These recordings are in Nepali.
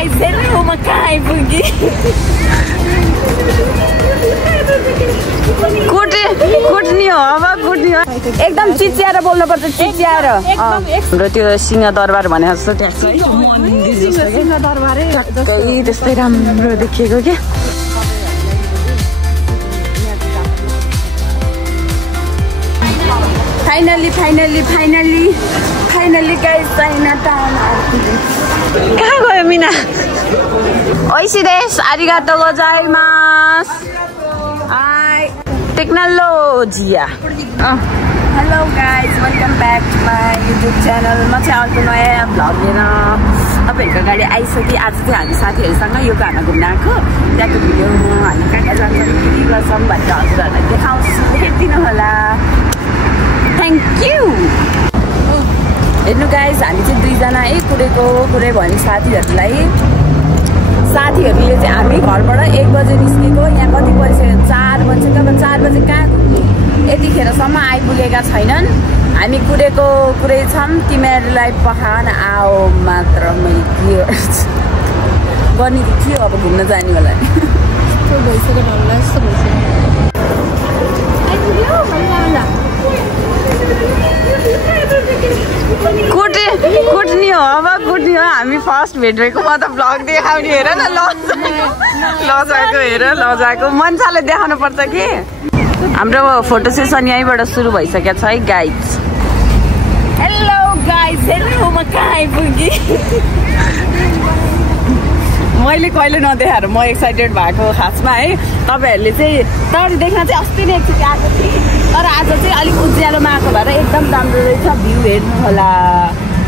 गाइस हेलो म कहाँ आइपुगे कुट्ने हो अब कुट्ने हो एकदम चिच्याएर बोल्नु पर्छ चिच्याएर हाम्रो त्यो सिंहदरबार भने जस्तो ट्याक्स है मन्दिर जस्तो सिंहदरबारै त्यस्तै राम्रो देखिएको के फाइनली गाइस चाइना टाउन कहाँ गयो मिना ओइसी देश आरिगातो गोजाइमासु हाय टेक्नोलोजिया hello guys welcome back to my YouTube channel म चाहिँ अर्को नयाँ भ्लग लिएर तपाईँहरूको गाडी आइसक्यो आज चाहिँ हामी साथीहरूसँग यो घाटमा घुम्न आएको त्यहाँको भिडियो हामी कहाँ जान्छौँ के गर्छौँ भनेर हजुरहरूलाई देखाउँछु हेरिदिनु होला थ्याङ्क यू हेर्नु गाइस हामी चाहिँ दुईजना कुरै भने साथीहरूले चाहिँ हामी घरबाट 1 बजे निस्केको यहाँ कति बजिसक्यो 4 बजे अब 4 बजे कहाँ घुम्ने यतिखेरसम्म आइपुगेका छैनन् हामी कुरै छौँ तिमीहरूलाई पखान आओ मात्र मैले के गर्ने थियो अब घुम्न जाने होला कुट्ने हो अब कुट्ने हो हामी फर्स्ट भेटेको म त भ्लग देखाउने हेर न लजाको मन्छाले देखाउनु पर्छ कि हाम्रो फोटो सेसन यहीँबाट सुरु भइसकेको छ है गाइज हेलो गाइज हेलो म कहाँ आइपुगे मैले कहिले नदेखाएर म एक्साइटेड भएको खासमा है तपाईँहरूले चाहिँ तर देख्न चाहिँ अस्ति नै एकचोटि आएको थिएँ तर आज चाहिँ अलिक उज्यालोमा आएको भएर एकदम राम्रो रहेछ भ्यू हेर्नु होला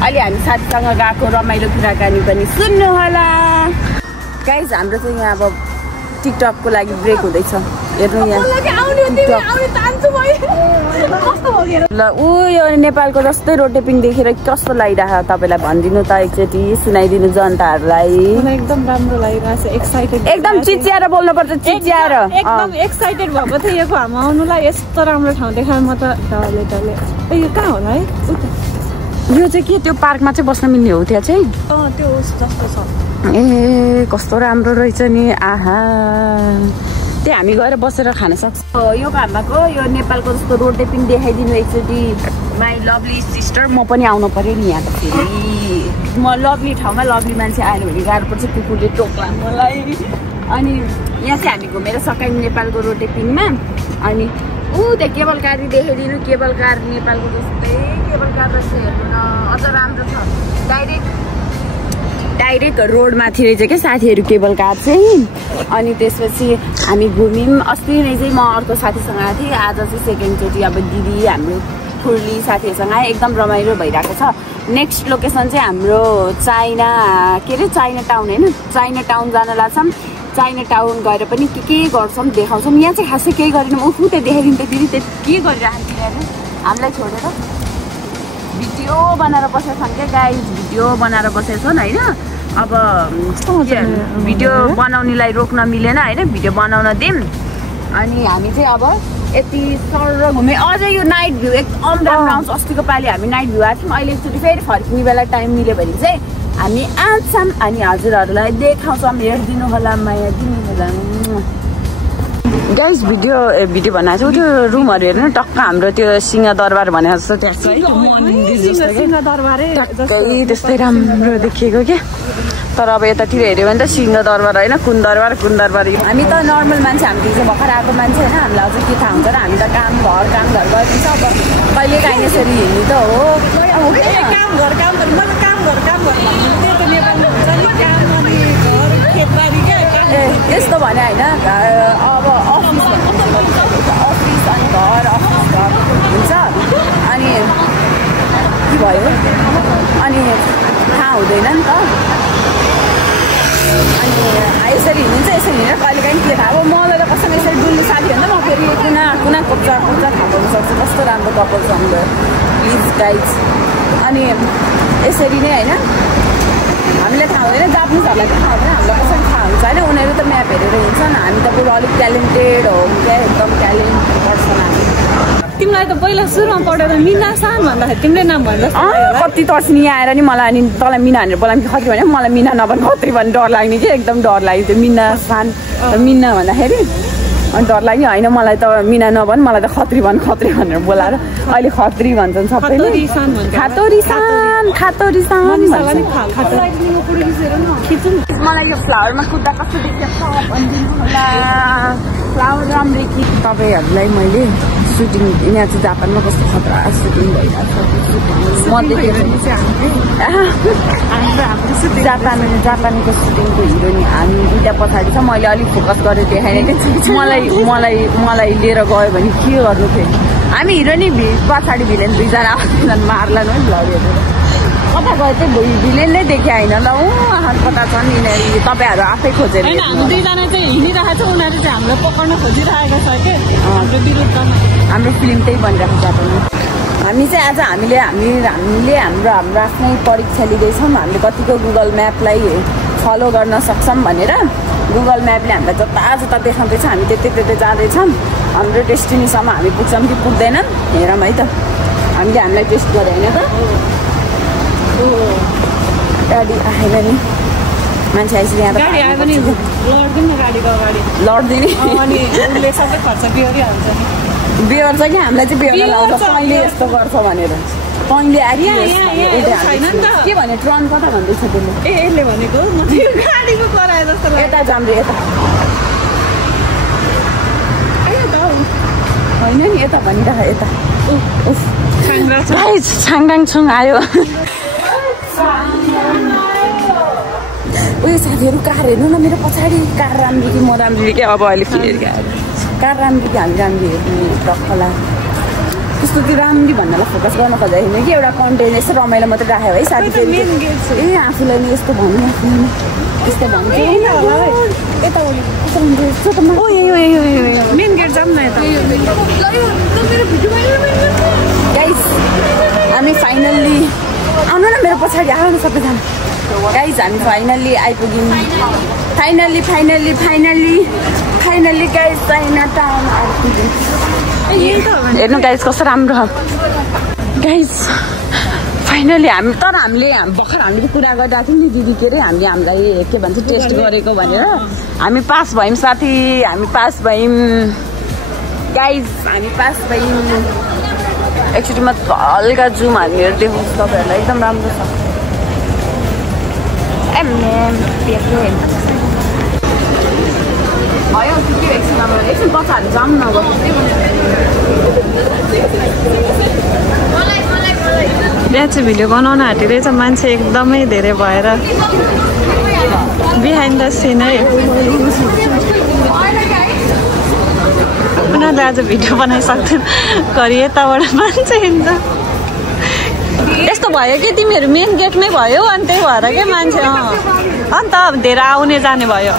अहिले हामी साथीसँग गएको रमाइलो कुराकानी पनि सुन्नु होला गाइज हाम्रो चाहिँ यहाँ अब टिकटकको लागि ब्रेक हुँदैछ हेर्नु यहाँ ल ऊ यो नेपालको जस्तै रोटेपिङ देखेर कस्तो लागिरहेको तपाईँलाई भनिदिनु त एकचोटि सुनाइदिनु जनताहरूलाई एकदम राम्रो लागिरहेको छ एक्साइटेड एकदम चिच्याएर बोल्नु पर्छ चिच्याएर एकदम एक्साइटेड भएको थियो यो घाममा आउनुलाई यस्तो राम्रो ठाउँ देखाएँ म त डरले यो कहाँ होला है यो चाहिँ के त्यो पार्कमा चाहिँ बस्न मिल्ने हो त्यहाँ चाहिँ त्यो जस्तो छ ए कस्तो राम्रो रहेछ नि आहा त्यहाँ हामी गएर बसेर खान सक्छौँ यो घामको यो नेपालको जस्तो रोटेपिङ देखाइदिनु एकचोटि माई लभली सिस्टर म पनि आउनु पर्यो नि यहाँ त फेरि म लभली ठाउँमा लभली मान्छे आएन भने गाह्रो पर्छ कुकुरले टोक्ला मलाई अनि यहाँ चाहिँ हामी घुमेर सकायौँ नेपालको रोटेपिङमा अनि त्यहाँ केबल कारी देखाइदिनु केबल कार नेपालको जस्तै केबल कार रहेछ हेर्नु न अझ राम्रो छ डाइरेक्ट रोडमाथि रहेछ क्या साथीहरू केबल कार चाहिँ अनि त्यसपछि हामी घुम्यौँ अस्ति नै चाहिँ म अर्को साथीसँग आएको थिएँ आज चाहिँ सेकेन्डचोटि अब दिदी हाम्रो फुर्ली साथीहरूसँग आएँ एकदम रमाइलो भइरहेको छ नेक्स्ट लोकेसन चाहिँ हाम्रो चाइना टाउन होइन चाइना टाउन जान लाग्छौँ चाइना टाउन गएर पनि के गर्छौँ देखाउँछौँ यहाँ चाहिँ खासै केही गरेनौँ उफु त्यहाँ देखाइदिनु त दिदी त्यहाँ के गरिरहेको थियो हामीलाई छोडेर भिडियो बनाएर बसेका छन् क्या गाइज भिडियो बनाएर बसेका छन् होइन अब भिडियो बनाउनेलाई रोक्न मिलेन होइन भिडियो बनाउन दिउँ अनि हामी चाहिँ अब यति सर घुम्यौँ अझै यो नाइट भ्यू एकदम राम्रो आउँछ अस्तिको पालि हामी नाइट भ्यू आएको थियौँ अहिले एकचोटि फेरि फर्किने बेला टाइम मिल्यो भने चाहिँ हामी आउँछौँ अनि हजुरहरूलाई देखाउँछौँ हेरिदिनु होला माया दिनु होला गाइस भिडियो बनाएको छु त्यो रुमहरू हेर्नु टक्क हाम्रो त्यो सिंहदरबार भने जस्तो ट्याक्स है मन्दिर जस्तो सिंहदरबारै त्यस्तै राम्रो देखिएको के तर अब यतातिर हेऱ्यो भने त सिंहदरबार होइन कुन दरबार हामी त नर्मल मान्छे हामी चाहिँ भर्खर आएको मान्छे होइन हामीलाई अझै के थाहा हुन्छ र हामी त काम घर गरिदिन्छ अब कहिले काहीँ यसरी हिँड्नु त हो यस्तो भने होइन अब अफिस अनि घर हुन्छ अनि के भयो अनि थाहा हुँदैन नि त अनि यसरी हिँड्नु चाहिँ यसरी हिँडेर कहिले काहीँ के थाहा अब मलाई त कस्तो यसरी डुल्ने साथी हो नि त म फेरि कुना कोप्चा थाहा पाउनु सक्छु कस्तो राम्रो कपाल छ हाम्रो प्लिज गाइज अनि यसरी नै होइन हामीलाई थाहा हुँदैन जापानिजहरूलाई त थाहा हुँदैन हामीलाई कसरी थाहा हुन्छ होइन उनीहरू त म्याप हेरेर हिँड्छन् हामी त बरु अलिक ट्यालेन्टेड हो क्या एकदम ट्यालेन्ट पर्छन् हामी तिमीलाई त पहिला सुरुमा पढेर मिना सान भन्दाखेरि तिमीले नाम भन्दा कति तर्सिनी यहाँ आएर नि मलाई अनि तँलाई मिना भनेर बोलाउने खत्री भने मलाई मिना नभन् खत्री भन्ने डर लाग्ने कि एकदम डर लाग्यो त्यो मिना सान मिना भन्दाखेरि अनि डर लाग्यो होइन मलाई त मिना नभन् मलाई त खत्री भनेर बोलाएर अहिले खत्री भन्छन् सबैले खातोरी सान मलाई यो फ्लावरमा कुद्दा कस्तो देख्छ फ्लावर राम्रै कि तपाईँहरूलाई मैले सुटिङ यहाँ चाहिँ जापानमा कस्तो खतरा सुटिङ भइरहेको छ जापानको सुटिङको हिरोइन हामी दुईवटा पछाडि छ मैले अलिक फोकस गरेर देखाएन कि मलाई लिएर गयो भने के गर्नु थियो हामी हिरोइन पछाडि भिलेन दुईजना मार्ला न भ्लगहरू कता गयो चाहिँ भिलेन नै देखे होइन ल कता छन् यिनीहरू तपाईँहरू आफै खोजेर हामी दुईजना चाहिँ हिँडिरहेको छ उनीहरू चाहिँ हामीलाई पक्राउन खोजिरहेको छ कि हाम्रो विरुद्धमा हाम्रो फिल्म त्यही बनिरहेको छ पनि हामी चाहिँ आज हामीले हाम्रो आफ्नै परीक्षा लिँदैछौँ हामीले कतिको गुगल म्यापलाई फलो गर्न सक्छौँ भनेर गुगल म्यापले हामीलाई जता देखाउँदैछ हामी त्यतै जाँदैछौँ हाम्रो डेस्टिनीसम्म हामी पुग्छौँ कि पुग्दैनन् हेरौँ है त हामीलाई टेस्ट गरे होइन त गाडी आएन नि मान्छे आइसक्यो यहाँ लड्दिने बिहोर छ कि हामीलाई चाहिँ बिहोर्न लाउँछ तैँले यस्तो गर्छ भनेर तैँले के भने ट्रन कता भन्दैछ त्यसले यसले भनेको यता जाम रे यता होइन नि यता भनिरह यता छाङडाङ छुङ आयो उयो साथीहरू कार हेर्नु न मेरो पछाडि कार राम्रो कि म राम्रो कि अब अहिले फेरि कार राम्रो कि हामी राम्रो हेर्ने ट्रकला त्यस्तो कि राम्रो भन्नलाई फोकस गर्न खोजेको होइन कि एउटा कन्टेन्ट यसो रमाइलो मात्रै राख्यो है साथी फेरि ए आफूलाई नि यस्तो भन्नु यस्तो भन्छु मेन गेट जाऊँ न गाइस हामी फाइनल्ली आउनु न मेरो पछाडि आउनु सबैजना गाइस हामी फाइनल्ली आइपुग्यौँ फाइनल्ली गाइस चाइना टाउन आइपुग्यौँ हेर्नु गाइस कस्तो राम्रो गाइस फाइनली हामीले भर्खर हामीले कुरा गरिरहेको थियौँ नि दिदी के अरे हामीलाई के भन्छ टेस्ट गरेको भनेर हामी पास भयौँ साथी हामी पास भयौँ गाइस हामी पास भयौँ एकचोटि म हल्का जुम हामीहरू देखाउँछु तपाईँहरूलाई एकदम राम्रो छ भयो एकछिन बच्चाहरू जाऊँ न बिहा चाहिँ भिडियो बनाउन आँटिरहेछ मान्छे एकदमै धेरै भएर बिहाइन्ड द सिन है उनीहरूले आज भिडियो बनाइसक्दैन घरि यताबाट मान्छे हिँड्छ यस्तो भयो कि तिमीहरू मेन गेटमै भयो अनि त्यही भएर के मान्छे अन्त धेरै आउने जाने भयो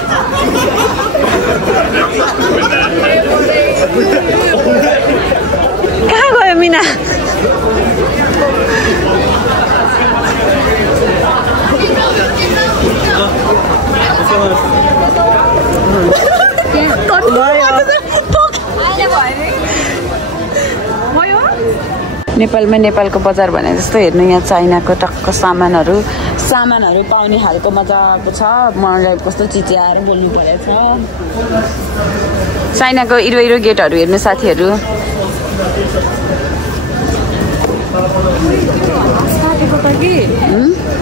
कहाँ गयो मिना नेपालको बजार भने जस्तो हेर्नु यहाँ चाइनाको टक्क सामानहरू पाउने खालको मजाको छ मलाई कस्तो चिच्याएर बोल्नु परेछ चाइनाको इरो गेटहरू हेर्नु साथीहरू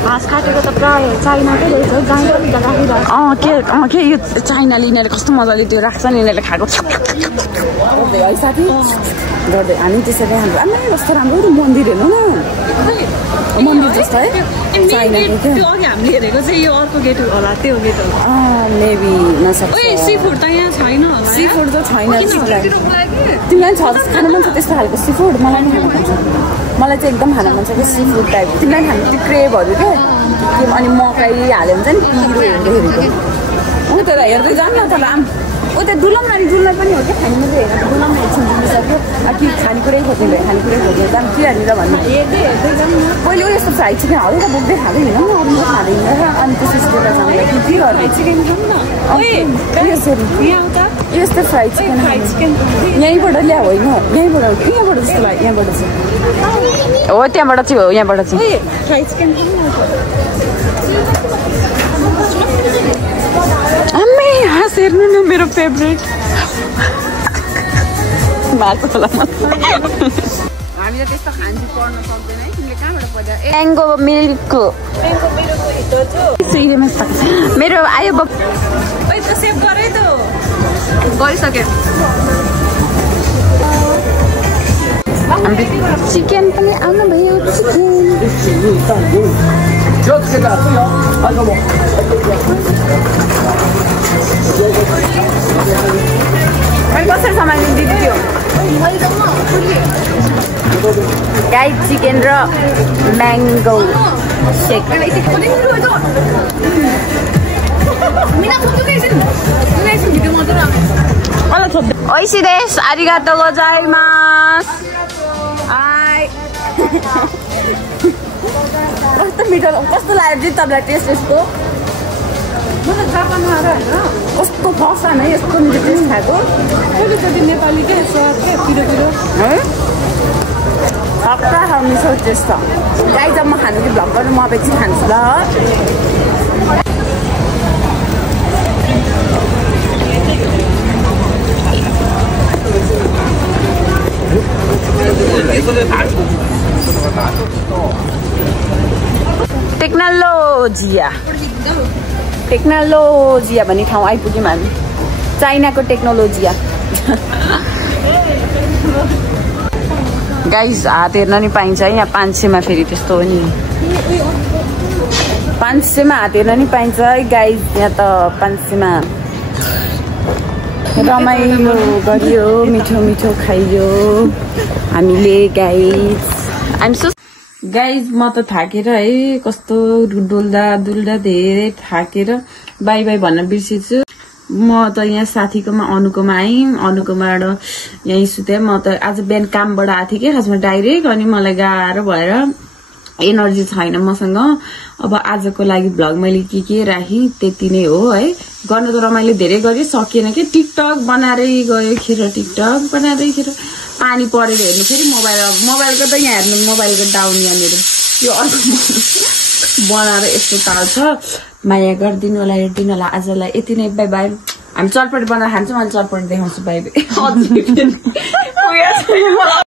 हाँस काटेको त प्राय चाइनाकै रहेछ के यो चाइनाले यिनीहरूले कस्तो मजाले त्यो राख्छ नि यिनीहरूले खाएको है साथी गर्दै हामी त्यसरी हाम्रो आमा कस्तो राम्रो मन्दिर हेर्नु न मन्दिर जस्तो है चाइनाको त्यो अघि हामीले हेरेको चाहिँ यो अर्को गेट होला त्यो गेट होला मेबी नसक्छ सी फुड त यहाँ छैन होला सी फुड त छैन तिमीलाई छ खानु मन छ त्यस्तो खालको सी फुड मलाई पनि खानु मन छ मलाई चाहिँ एकदम खानु मन छ कि सी फुड टाइप तिमीलाई खानु त्यो क्रेबहरू क्या अनि मकै हाल्यो भने चाहिँ पिरो हेर्दैखेरिको ऊ त हेर्दै जानु न त लाम ऊ त्यो डुलम नानी डुल्न पनि हो क्या खानु मात्रै हेरेर डुलम एकछिन डुलिसक्यो कि खानेकुरै खोज्ने जाम के हालेर भन्नु पहिले उयो यस्तो फ्राई चिकन हल्का बोक्दै खाँदै हिँड्नु न अरू खाँदै हिँडेर अनि त्यसपछि बेला जाँदा के गर्नु चिकन खाउँ न यस्तो फ्राई चिकन यहीँबाट ल्याऊ होइन यहीँबाट जस्तो लाग्यो यहाँबाट चाहिँ हो त्यहाँबाट चाहिँ हो यहाँबाट चाहिँ फ्राई चिकन आम्मै हाँस हेर्नु न मेरो फेभरेट मार्छ होला हामीले त्यस्तो खान्छु पढ्न सक्दैन है तिमीले कहाँबाट पढ्दा म्याङ्गो मिल्क मेरो आयो सेभ गरे त गरिसक्यो चिकन पनि आउनु भयो कसरी सामान दिदी थियो गाई चिकन र म्याङ्गो सेक ओइसी देश आरिगातो गोजाइमासु कस्तो मिठो कस्तो लाग्यो चाहिँ तपाईँलाई टेस्ट यसको कस्तो फर्स्ट टाइम है यस्तो मिठो टेस्ट खाएको पहिलोचोटि नेपालीकै स्वाद क्या पिरो पिरो है हप्ता मिठो टेस्ट छ गाई जब म खानु कि भ्लग गर्नु म अपेक्षा खान्छु ल टेक्नोलोजिया भन्ने ठाउँ आइपुग्यौँ हामी चाइनाको टेक्नोलोजिया गाइस हात हेर्न नि पाइन्छ है यहाँ 500मा फेरि त्यस्तो हो नि 500मा हात हेर्न नि पाइन्छ है गाइस यहाँ त 500मा रमाइलो गरियो मिठो मिठो खाइयो हामीले गाइज म त थाकेर है कस्तो डुल्दा धेरै थाकेर बाई बाई भन्न बिर्सेछु म त यहाँ साथीकोमा अनुकोमा आएँ अनुकोमाबाट यहीँ सुते म त आज बिहान कामबाट आएको थिएँ कि खासमा डाइरेक्ट अनि मलाई गाह्रो भएर एनर्जी छैन मसँग अब आजको लागि भ्लग मैले के राखेँ त्यति नै हो है गर्न त रमाइलो धेरै गरे सकिएन कि टिकटक बनाएरै गयो खेर टिकटक बनाएरै खेर पानी परेर हेर्नु फेरि मोबाइलको त यहाँ हेर्नु मोबाइलको डाउन यहाँनिर यो अर्को बनाएर यस्तो ताल छ माया गरिदिनु होला हेरिदिनु होला आजलाई यति नै बाई बाई हामी चटपटी बनाएर खान्छौँ मैले चटपटी देखाउँछु बाई बाई